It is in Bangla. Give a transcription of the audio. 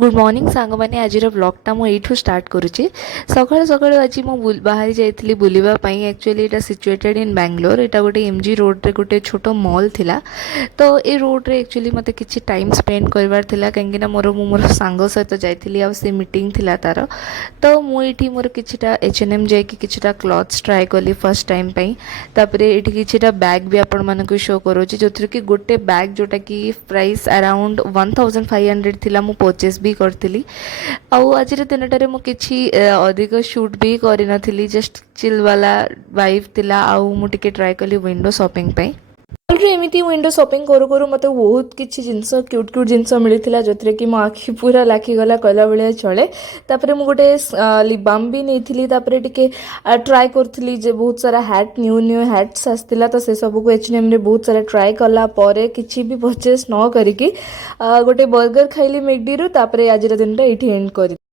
গুড মর্নিং সাঙ্গ মানে আজির ব্লগটা এইঠু স্টার্ট করুছি সকাল সকাল আজ বাহারি যাই বুলবা আকচুয়ালি এটা সিচুয়েটেড ইন ব্যাঙ্গালোর এটা গোটে এমজি রোডে গোটে ছোট মল লা তো এই রোডে একচুয়ালি মতো কিছু টাইম স্পেন্ড করবার লা কিনা না মোর মু সাঙ্গ সহ যাই সে মিটিং লা তার তো মু এটি মোর কিছুটা এইচএনএম যাই কিছুটা ক্লথস ট্রাই কলি ফার্স্ট টাইম পাই তাপরে এটি কিছুটা ব্যাগ বি আপন মানুষ শো করছি যেথির কি গোটে ব্যাগ যেটা কি price around one thousand five hundred লা পর্চেস ବି କରିଥିଲି ଆଉ ଆଜିର ଦିନଟାରେ ମୁଁ କିଛି ଅଧିକ ସୁଟ୍ ବି କରିନଥିଲି ଜଷ୍ଟ ଚିଲ୍ ବାଲା ୱାଇଫ୍ ଥିଲା ଆଉ ମୁଁ ଟିକେ ଟ୍ରାଏ କଲି ୱିଣ୍ଡୋ ସପିଂ ପାଇଁ एमती विंडो सपिंग करू करू मत बहुत किसी जिन क्यूट क्यूट जिन मिलता जो थे कि मो आखि पूरा लाखिगला कला भाई चले मु गोटे लिपबाम भी नहीं टे ट्राए करी जो बहुत सारा हाट न्यू न्यू हैट्स आसाला तो से सब को एच एन एम बहुत सारा ट्राए कला कि भी परचेस न करी गोटे बर्गर खाइली मेगडी रूप आज दिन ये एंड कर